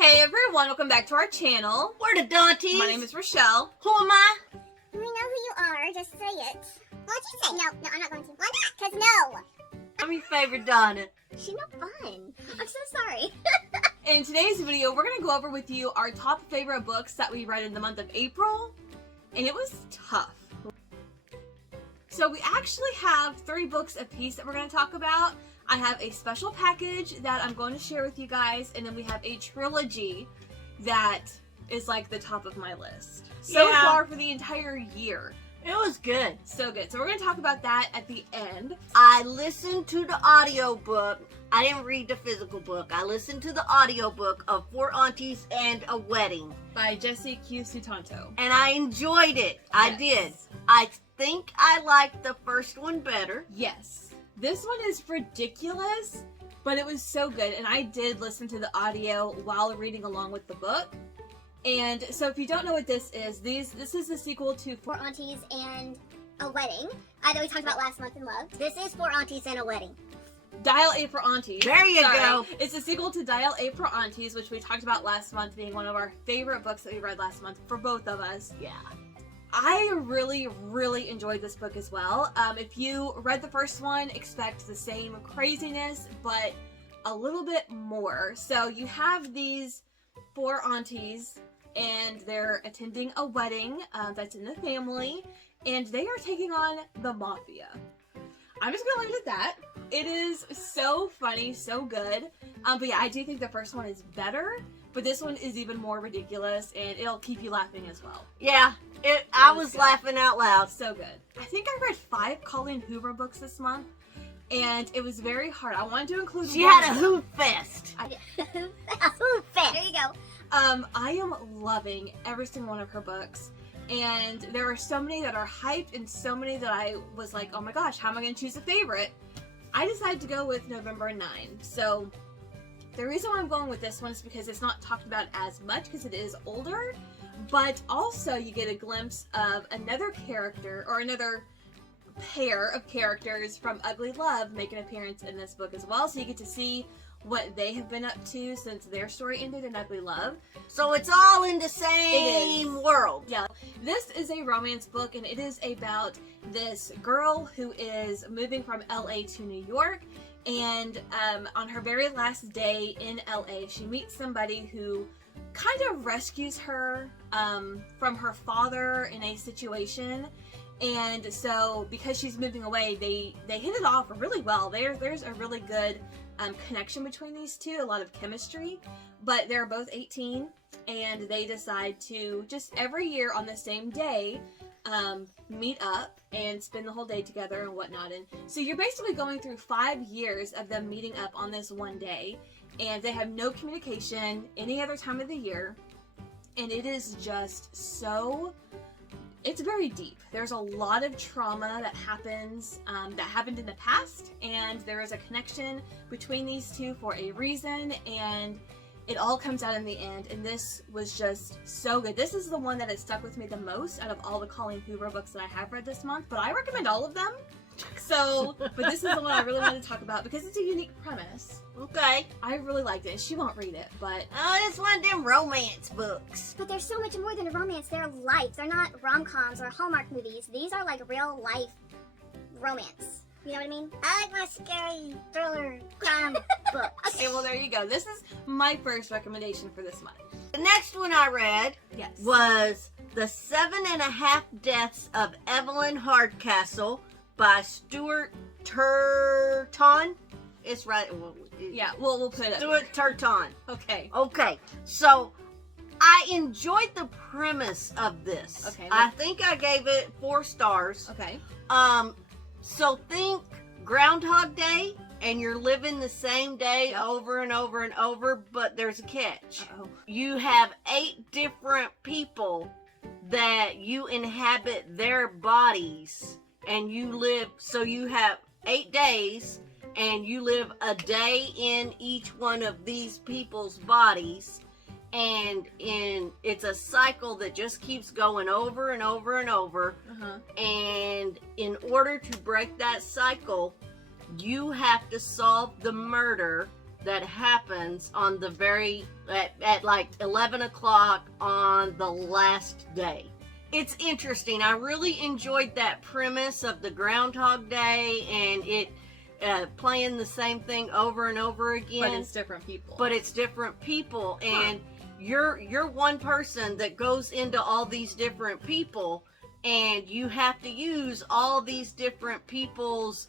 Hey everyone, welcome back to our channel. We're the Dawnties. My name is Rochelle. Who am I? We know who you are, just say it. What'd you say? No, I'm not going to. Why not? Because no. I'm your favorite Donna. She's not fun. I'm so sorry. In today's video, we're going to go over with you our top favorite books that we read in the month of April, and it was tough. So we actually have 3 books apiece that we're going to talk about. I have a special package that I'm going to share with you guys, and then we have a trilogy that is like the top of my list so far for the entire year. It was good. So good. So we're going to talk about that at the end. I listened to the audio book. I didn't read the physical book. I listened to the audio book of 4 Aunties and a Wedding. By Jessie Q. Sutanto. And I enjoyed it. I did. I think I liked the first one better. Yes. This one is ridiculous, but it was so good. And I did listen to the audio while reading along with the book. And so if you don't know what this is, this is the sequel to 4 Aunties and a Wedding. I know we talked about last month and loved. This is 4 Aunties and a Wedding. Dial A for Aunties. There you go. It's a sequel to Dial A for Aunties, which we talked about last month being one of our favorite books that we read last month for both of us. Yeah. I really enjoyed this book as well. If you read the first one, expect the same craziness, but a little bit more. So you have these 4 aunties, and they're attending a wedding that's in the family, and they are taking on the mafia. I'm just gonna leave it at that. It is so funny, so good. But yeah, I do think the first one is better, but this one is even more ridiculous, and it'll keep you laughing as well. Yeah, I was laughing out loud. So good. I think I read 5 Colleen Hoover books this month, and it was very hard. I wanted to include She one. had a hoop fest. A food fest. There you go. I am loving every single one of her books, and there are so many that are hyped and so many that I was like, oh my gosh, how am I going to choose a favorite? I decided to go with November 9. So the reason why I'm going with this one is because it's not talked about as much because it is older, but also you get a glimpse of another character or another pair of characters from Ugly Love make an appearance in this book as well, so you get to see what they have been up to since their story ended in Ugly Love. So it's all in the same world. Yeah. This is a romance book, and it is about this girl who is moving from LA to New York, and on her very last day in LA, she meets somebody who kind of rescues her from her father in a situation. And so because she's moving away, they hit it off really well. There's a really good connection between these two, a lot of chemistry, but they're both 18, and they decide to just every year on the same day meet up and spend the whole day together and whatnot. And so you're basically going through 5 years of them meeting up on this one day, and they have no communication any other time of the year, and it is just so... It's very deep. There's a lot of trauma that happens, that happened in the past, and there is a connection between these two for a reason, and it all comes out in the end, and this was just so good. This is the one that has stuck with me the most out of all the Colleen Hoover books that I have read this month, but I recommend all of them. So, but this is the one I really wanted to talk about because it's a unique premise. Okay. I really liked it. She won't read it, but... Oh, it's one of them romance books. But there's so much more than a romance. They're life. They're not rom-coms or Hallmark movies. These are like real life romance. You know what I mean? I like my scary thriller crime books. Okay, well there you go. This is my first recommendation for this month. The next one I read was The 7.5 Deaths of Evelyn Hardcastle by Stuart Turton. It's right. Yeah, we'll put it up. Stuart Turton. Okay. Okay. So I enjoyed the premise of this. Okay. I think I gave it 4 stars. Okay. So think Groundhog Day, and you're living the same day over and over and over, but there's a catch. Uh-oh. You have 8 different people that you inhabit their bodies, and you live, so you have 8 days, and you live a day in each one of these people's bodies, and it's a cycle that just keeps going over and over and over. And in order to break that cycle, you have to solve the murder that happens on the at like 11 o'clock on the last day. It's interesting. I really enjoyed that premise of the Groundhog Day and it playing the same thing over and over again. But it's different people. And you're one person that goes into all these different people, and you have to use all these different people's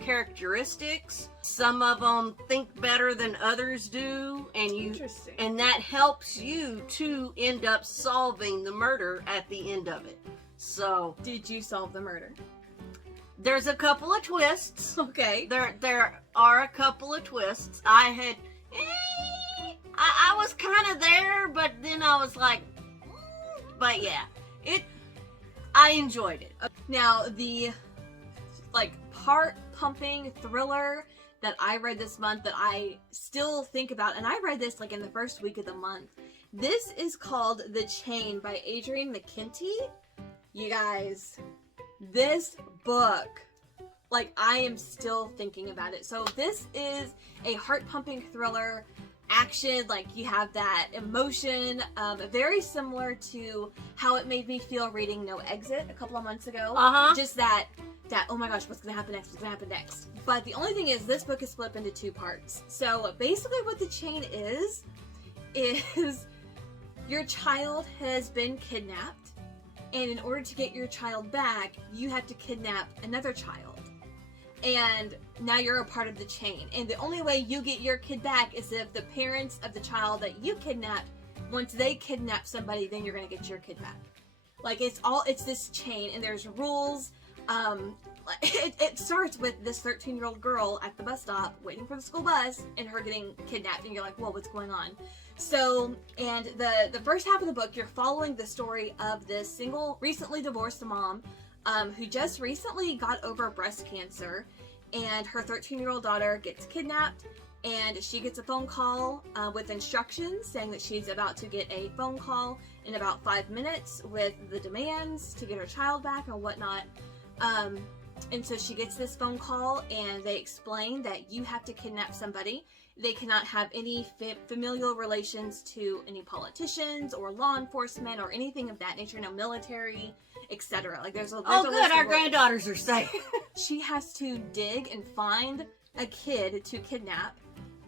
characteristics. Some of them think better than others do, and that helps you to end up solving the murder at the end of it. So, did you solve the murder? There's a couple of twists. Okay. There are a couple of twists. I was kind of there, but then I was like, but yeah, I enjoyed it. Now, the heart-pumping thriller that I read this month that I still think about, and I read this like in the first week of the month. This is called The Chain by Adrienne McKenty. You guys, this book, like, I am still thinking about it. So this is a heart-pumping thriller, action, like you have that emotion, very similar to how it made me feel reading No Exit a couple of months ago. Just that oh my gosh, what's gonna happen next? But the only thing is, this book is split up into two parts. So basically what The Chain is your child has been kidnapped, and in order to get your child back, you have to kidnap another child. And now you're a part of the chain. And the only way you get your kid back is if the parents of the child that you kidnapped, once they kidnap somebody, then you're going to get your kid back. Like, it's this chain, and there's rules. It starts with this 13-year-old girl at the bus stop waiting for the school bus and her getting kidnapped, and you're like, whoa, what's going on? So, and the first half of the book, you're following the story of this single, recently divorced mom who just recently got over breast cancer, and her 13-year-old daughter gets kidnapped, and she gets a phone call with instructions saying that she's about to get a phone call in about 5 minutes with the demands to get her child back and whatnot. And so she gets this phone call, and they explain that you have to kidnap somebody. They cannot have any familial relations to any politicians or law enforcement or anything of that nature, no military, etc. Like, there's a good, our granddaughters are safe. She has to dig and find a kid to kidnap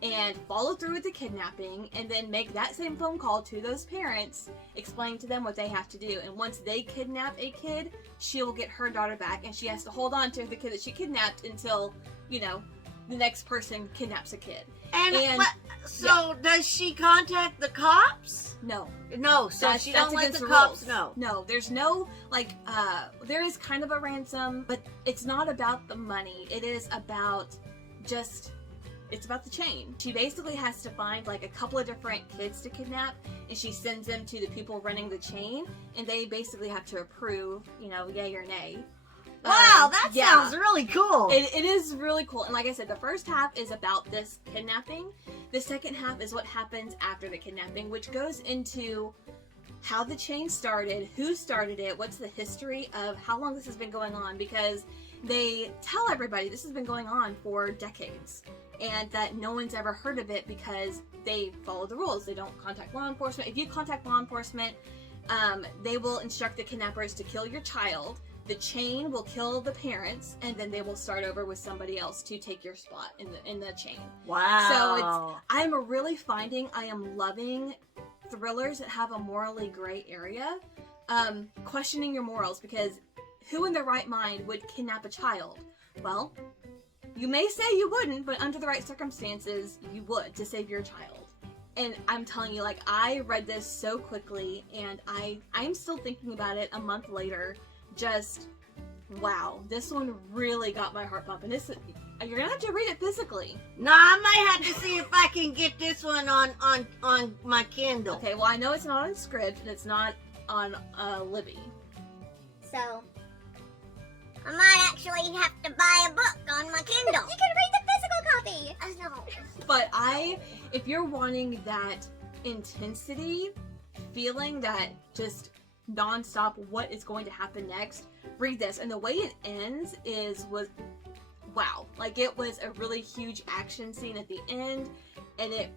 and follow through with the kidnapping, and then make that same phone call to those parents, explain to them what they have to do. And once they kidnap a kid, she will get her daughter back, and she has to hold on to the kid that she kidnapped until, the next person kidnaps a kid. Does she contact the cops? No. No, so she don't let the cops know. No, there's no, there is kind of a ransom, but it's not about the money. It is about it's about the chain. She basically has to find a couple of different kids to kidnap, and she sends them to the people running the chain, and they basically have to approve, yay or nay. Wow, that sounds really cool. It is really cool. And like I said, the first half is about this kidnapping. The second half is what happens after the kidnapping, which goes into how the chain started, who started it, what's the history of how long this has been going on, because they tell everybody this has been going on for decades, and that no one's ever heard of it because they follow the rules. They don't contact law enforcement. If you contact law enforcement, they will instruct the kidnappers to kill your child. The chain will kill the parents, and then they will start over with somebody else to take your spot in the chain. Wow. So I'm really finding I am loving thrillers that have a morally gray area, questioning your morals, because who in their right mind would kidnap a child? Well, you may say you wouldn't, but under the right circumstances, you would, to save your child. And I'm telling you, I read this so quickly, and I'm still thinking about it a month later. Just, wow, this one really got my heart pumping. You're gonna have to read it physically. No, I might have to see if I can get this one on my Kindle. Okay, well, I know it's not on Scribd, and it's not on Libby. So, I might actually have to buy a book on my Kindle. You can read the physical copy. I know. But if you're wanting that intensity, feeling that just non-stop what is going to happen next, read this. And the way it ends is wow. Like, it was a really huge action scene at the end, and it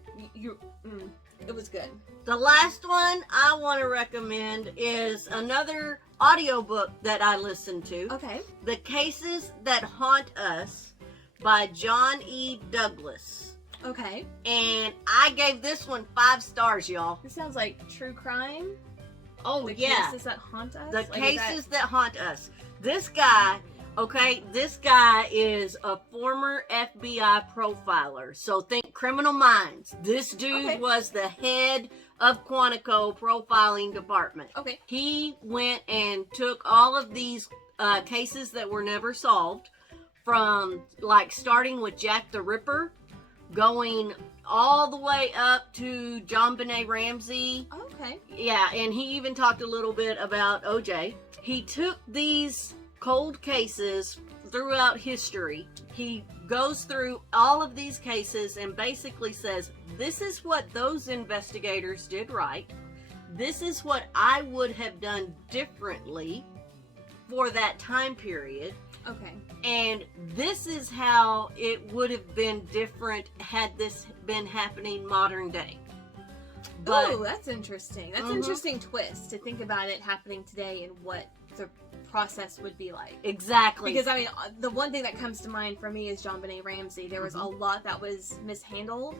was good. The last one I want to recommend is another audiobook that I listened to. Okay. The Cases That Haunt Us by John E. Douglas. Okay. And I gave this one 5 stars, y'all. This sounds like true crime. Oh, The yeah. Cases That Haunt Us? The Like, Cases That Haunt Us. This guy is a former FBI profiler. So think Criminal Minds. This dude was the head of Quantico profiling department. Okay. He went and took all of these cases that were never solved, from like starting with Jack the Ripper, going all the way up to JonBenet Ramsey. Okay. Yeah, and he even talked a little bit about OJ. He took these cold cases throughout history. He goes through all of these cases and basically says, this is what those investigators did right. This is what I would have done differently for that time period. Okay. And this is how it would have been different had this been happening modern day. But, ooh, that's interesting. That's an interesting twist to think about it happening today and what the process would be like. Exactly. Because, I mean, the one thing that comes to mind for me is JonBenet Ramsey. There was a lot that was mishandled.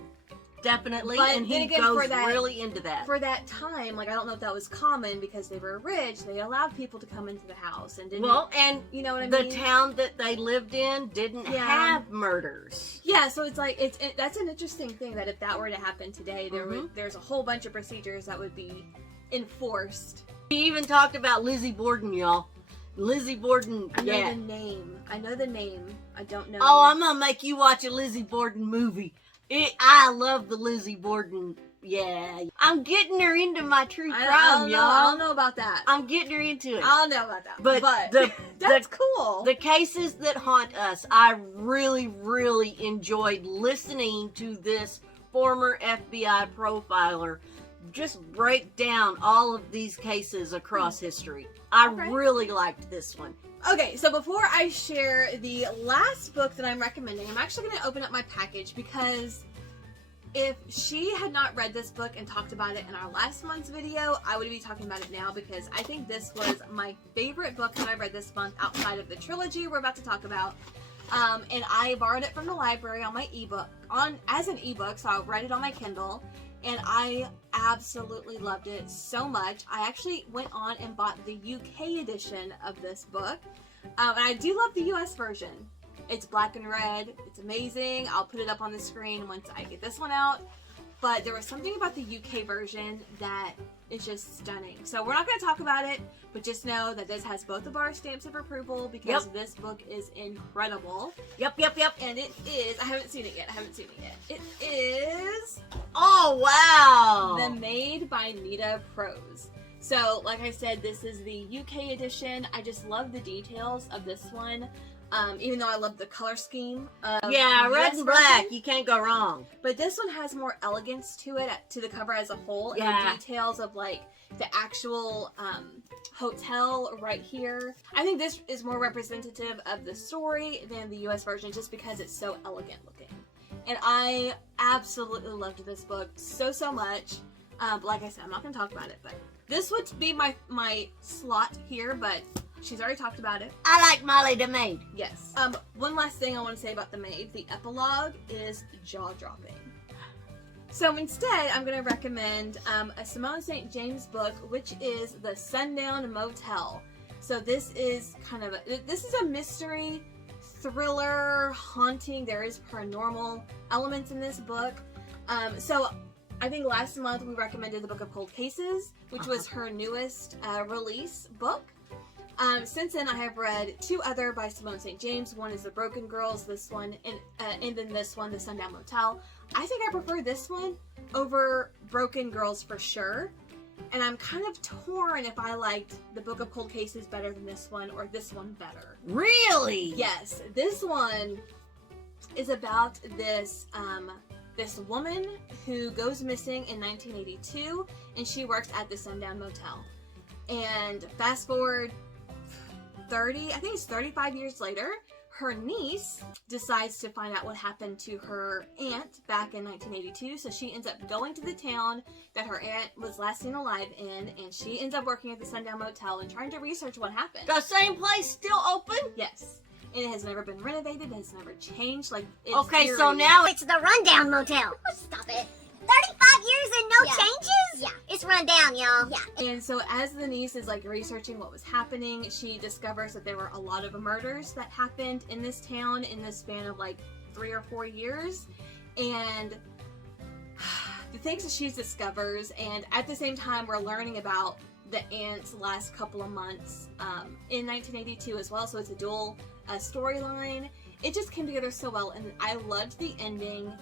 Definitely, But and he then again, goes for that- really into that. For that time, like, I don't know if that was common because they were rich. They allowed people to come into the house and didn't. Well, and you know what I the mean? town that they lived in didn't have murders. Yeah, so it's like that's an interesting thing that if that were to happen today, there's a whole bunch of procedures that would be enforced. He even talked about Lizzie Borden, y'all. Lizzie Borden. I know the name. I don't know. Oh, I'm gonna make you watch a Lizzie Borden movie. I love the Lizzie Borden. Yeah, I'm getting her into my true crime, y'all. I don't know about that. I'm getting her into it. I don't know about that. But that's cool. The Cases That Haunt Us, I really, really enjoyed listening to this former FBI profiler just break down all of these cases across history. I really liked this one. Okay, so before I share the last book that I'm recommending, I'm actually going to open up my package because if she had not read this book and talked about it in our last month's video, I would be talking about it now because I think this was my favorite book that I read this month outside of the trilogy we're about to talk about. And I borrowed it from the library on my ebook, as an ebook, so I read it on my Kindle. And I absolutely loved it so much. I actually went on and bought the UK edition of this book. And I do love the US version. It's black and red. It's amazing. I'll put it up on the screen once I get this one out. But there was something about the UK version that is just stunning. So we're not going to talk about it, but just know that this has both of our stamps of approval because this book is incredible. Yep. And it is, I haven't seen it yet. It is... Oh, wow! The Maid by Nita Prose. So, like I said, this is the UK edition. I just love the details of this one. Even though I love the color scheme. Yeah, red and black. Version. You can't go wrong. But this one has more elegance to it, to the cover as a whole. And the details of, like, the actual hotel right here. I think this is more representative of the story than the US version just because it's so elegant looking. And I absolutely loved this book so much. But like I said, I'm not going to talk about it. But this would be my slot here, but she's already talked about it. I like Molly the Maid. Yes. One last thing I want to say about The Maid. The epilogue is jaw-dropping. So instead, I'm going to recommend a Simone St. James book, which is The Sundown Motel. So this is this is a mystery, thriller, haunting. There is paranormal elements in this book. So I think last month we recommended the Book of Cold Cases, which was her newest release book. Since then, I have read 2 other by Simone St. James. One is The Broken Girls, this one, and then this one, The Sundown Motel. I think I prefer this one over Broken Girls for sure. And I'm kind of torn if I liked the Book of Cold Cases better than this one or this one better. Really? Yes. This one is about this this woman who goes missing in 1982, and she works at the Sundown Motel. And fast forward 35 years later, her niece decides to find out what happened to her aunt back in 1982, so she ends up going to the town that her aunt was last seen alive in, and she ends up working at the Sundown Motel and trying to research what happened. The same place still open? Yes. And it has never been renovated, it has never changed, like, it's Okay, eerie. so now It's the Rundown Motel. Stop it. 35 years and no changes? Yeah. It's run down, y'all. Yeah. And so as the niece is like researching what was happening, she discovers that there were a lot of murders that happened in this town in the span of like 3 or 4 years. And the things that she discovers, and at the same time we're learning about the aunt's last couple of months in 1982 as well, so it's a dual storyline. It just came together so well, and I loved the ending.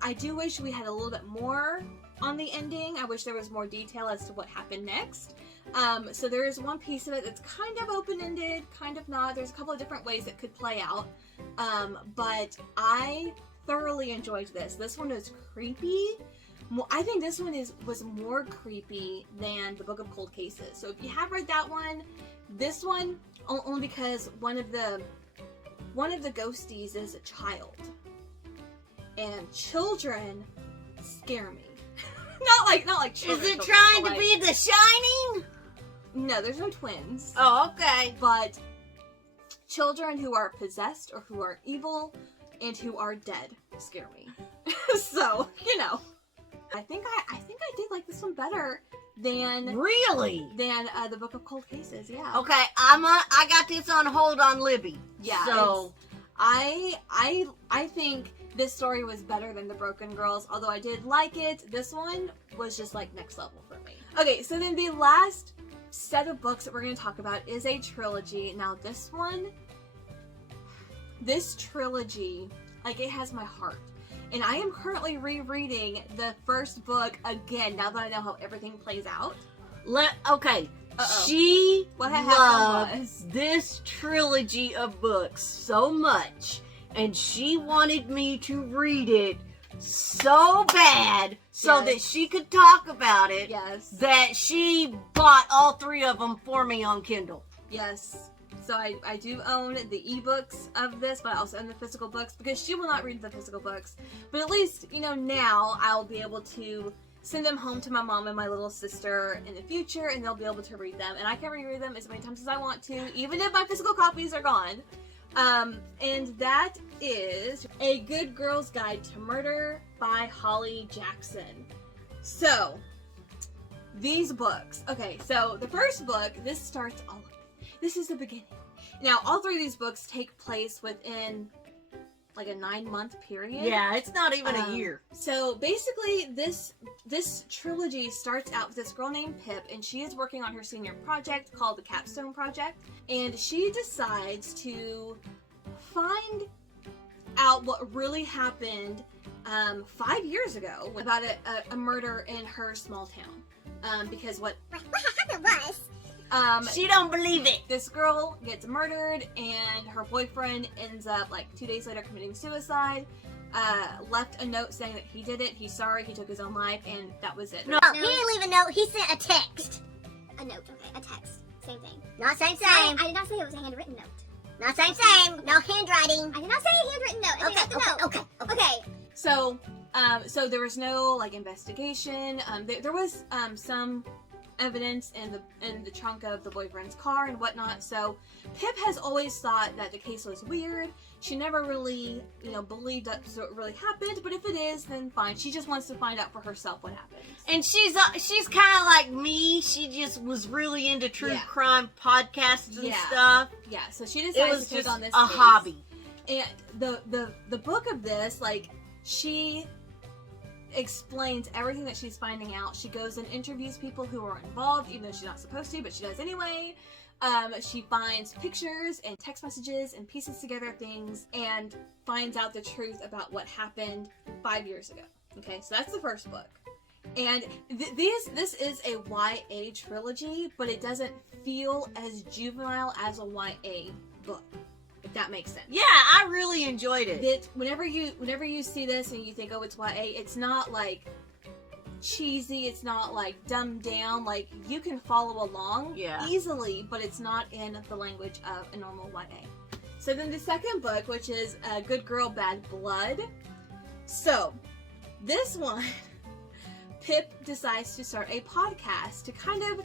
I do wish we had a little bit more on the ending. I wish there was more detail as to what happened next. So there is one piece of it that's kind of open-ended, kind of not. There's a couple of different ways it could play out. But I thoroughly enjoyed this. This one is creepy. I think this one was more creepy than the Book of Cold Cases. So if you have read that one, this one, only because one of the ghosties is a child. And children scare me. not like children. is it children, trying but to be The Shining? No, there's no twins. Oh, okay. But children who are possessed or who are evil and who are dead scare me. So, I think I did like this one better than Really? the Book of Cold Cases. Yeah. Okay, I got this on hold on Libby. Yeah. So I think this story was better than The Broken Girls, although I did like it. This one was just like next level for me. Okay, so then the last set of books that we're going to talk about is a trilogy. Now this trilogy, like, it has my heart. And I am currently rereading the first book again now that I know how everything plays out. Okay. Uh-oh. She What had happened loves was- this trilogy of books so much, and she wanted me to read it so bad so Yes. that she could talk about it, Yes. that she bought all 3 of them for me on Kindle. Yes. So I do own the ebooks of this, but I also own the physical books because she will not read the physical books. But at least, now I'll be able to send them home to my mom and my little sister in the future, and they'll be able to read them. And I can reread them as many times as I want to, even if my physical copies are gone. And that is A Good Girl's Guide to Murder by Holly Jackson. So, these books. Okay, so the first book, this starts all of it. This is the beginning. Now, all 3 of these books take place within like a 9-month period. Yeah, it's not even a year. So basically, this trilogy starts out with this girl named Pip, and she is working on her senior project called the Capstone Project, and she decides to find out what really happened 5 years ago about a murder in her small town. Because what happened was... She don't believe it. this girl gets murdered, and her boyfriend ends up, like, 2 days later committing suicide. Left a note saying that he did it, he's sorry, he took his own life, and that was it. No. He didn't leave a note, he sent a text. A note, okay, a text. Same thing. Not same. I did not say it was a handwritten note. Not same. No handwriting. I did not say a handwritten note. Okay. So there was no, like, investigation. There was some evidence in the trunk of the boyfriend's car and whatnot. So Pip has always thought that the case was weird. She never really, believed that it really happened. But if it is, then fine. She just wants to find out for herself what happened. And she's kind of like me. She just was really into true crime podcasts and stuff. Yeah. So she It decided was to take just on this a case. hobby. And the book of this, like, she explains everything that she's finding out. She goes and interviews people who are involved, even though she's not supposed to, but she does anyway. She finds pictures and text messages and pieces together things and finds out the truth about what happened 5 years ago. Okay, so that's the first book. And this is a YA trilogy, but it doesn't feel as juvenile as a YA book, if that makes sense. Yeah, I really enjoyed it. Whenever you see this and you think, oh, it's YA, it's not like cheesy, it's not like dumbed down. Like, you can follow along easily, but it's not in the language of a normal YA. So then the second book, which is Good Girl, Bad Blood. So this one, Pip decides to start a podcast to kind of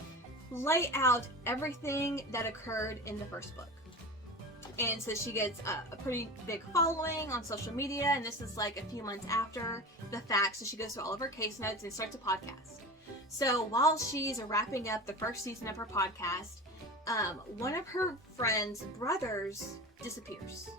lay out everything that occurred in the first book. And so she gets a pretty big following on social media, and this is like a few months after the fact, so she goes through all of her case notes and starts a podcast. So while she's wrapping up the first season of her podcast, one of her friend's brothers disappears.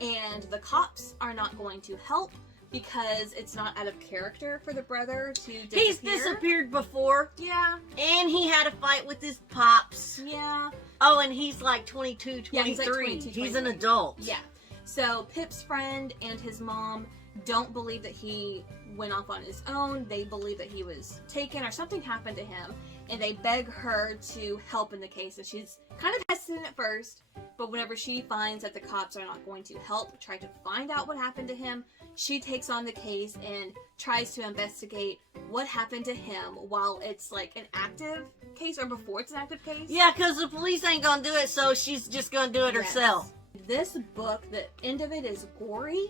And the cops are not going to help because it's not out of character for the brother to disappear. He's disappeared before. Yeah. And he had a fight with his pops. Yeah. Oh, and he's like 22, 23. Yeah, he's like 22, He's an 23. adult. Yeah. So Pip's friend and his mom don't believe that he went off on his own. They believe that he was taken or something happened to him. And they beg her to help in the case. And she's kind of hesitant at first. But whenever she finds that the cops are not going to help try to find out what happened to him, she takes on the case and tries to investigate what happened to him while it's like an active case or before it's an active case. Yeah, because the police ain't gonna do it, so she's just gonna do it herself. This book, the end of it is gory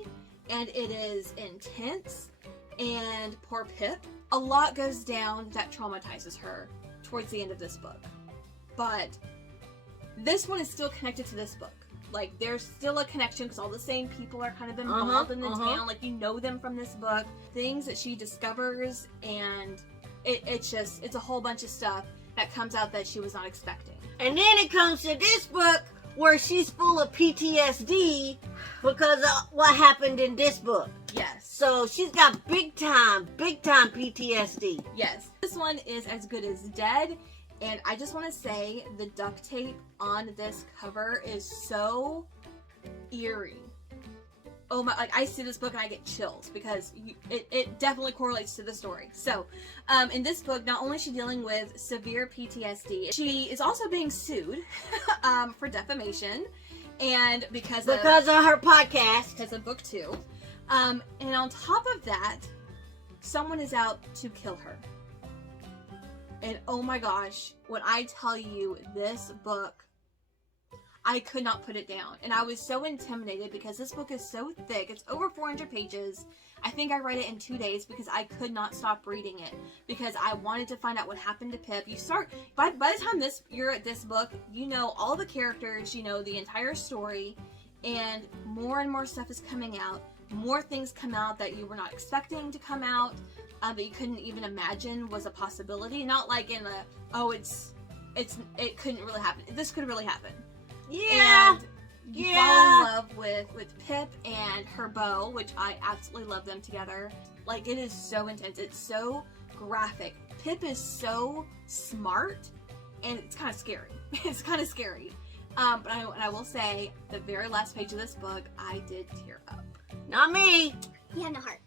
and it is intense. And poor Pip, a lot goes down that traumatizes her towards the end of this book. But this one is still connected to this book. Like, there's still a connection because all the same people are kind of involved in the town. Like, you know them from this book. Things that she discovers, and it's a whole bunch of stuff that comes out that she was not expecting. And then it comes to this book where she's full of PTSD because of what happened in this book. Yes. So she's got big time PTSD. Yes. This one is As Good as Dead. And I just want to say the duct tape on this cover is so eerie. Oh my, like I see this book and I get chills because it definitely correlates to the story. So, in this book, not only is she dealing with severe PTSD, she is also being sued for defamation and because of her podcast. Because of book 2. And on top of that, someone is out to kill her. And oh my gosh, when I tell you this book, I could not put it down. And I was so intimidated because this book is so thick. It's over 400 pages. I think I read it in 2 days because I could not stop reading it. Because I wanted to find out what happened to Pip. You start, by the time you're at this book, you know all the characters, you know the entire story. And more stuff is coming out. More things come out that you were not expecting to come out. That you couldn't even imagine was a possibility. Not like in it couldn't really happen. This could really happen. Yeah. And you fall in love with Pip and her beau, which I absolutely love them together. Like, it is so intense. It's so graphic. Pip is so smart, and it's kind of scary. It's kind of scary. But I will say, the very last page of this book, I did tear up. Not me. You have no heart.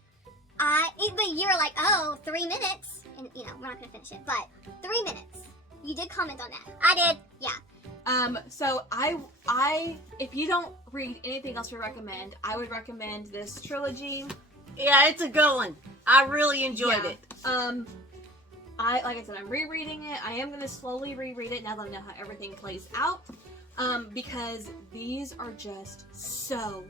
But you were like, oh, 3 minutes. And, you know, we're not going to finish it. But 3 minutes. You did comment on that. I did. Yeah. So I if you don't read anything else we recommend, I would recommend this trilogy. Yeah, it's a good one. I really enjoyed it. Like I said, I'm rereading it. I am going to slowly reread it now that I know how everything plays out. Because these are just so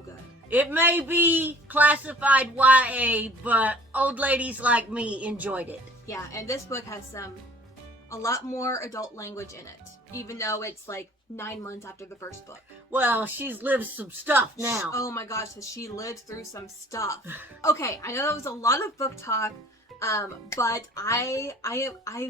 good. It may be classified YA, but old ladies like me enjoyed it. Yeah, and this book has a lot more adult language in it, even though it's like 9 months after the first book. Well, she's lived some stuff now. Oh my gosh, has she lived through some stuff. Okay, I know that was a lot of book talk, but I am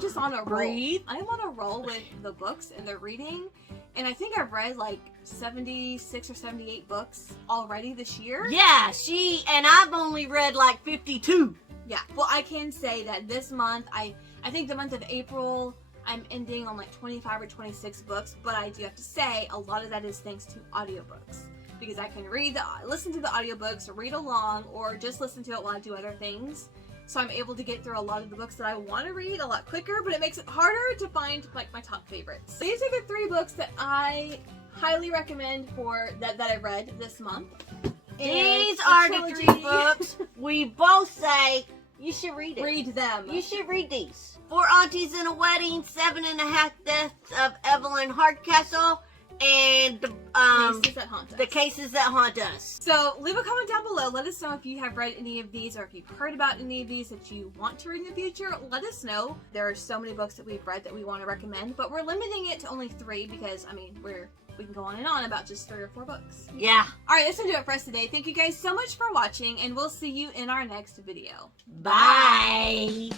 just on a roll. Breathe. I am on a roll with the books and the reading. And I think I've read like 76 or 78 books already this year. Yeah, and I've only read like 52. Yeah, well, I can say that this month, I think the month of April, I'm ending on like 25 or 26 books, but I do have to say, a lot of that is thanks to audiobooks. Because I can listen to the audiobooks, read along, or just listen to it while I do other things. So I'm able to get through a lot of the books that I want to read a lot quicker, but it makes it harder to find like my top favorites. These are the 3 books that I highly recommend that I read this month. These are the 3 books we both say you should read it. Read them. You should read these. 4 Aunties in a Wedding, 7.5 Deaths of Evelyn Hardcastle, and Cases that haunt us. the cases that haunt us. So leave a comment down below. Let us know if you have read any of these or if you've heard about any of these that you want to read in the future. Let us know. There are so many books that we've read that we want to recommend, but we're limiting it to only 3 because, I mean, we can go on and on about just 3 or 4 books. Yeah. Alright, that's gonna do it for us today. Thank you guys so much for watching, and we'll see you in our next video. Bye.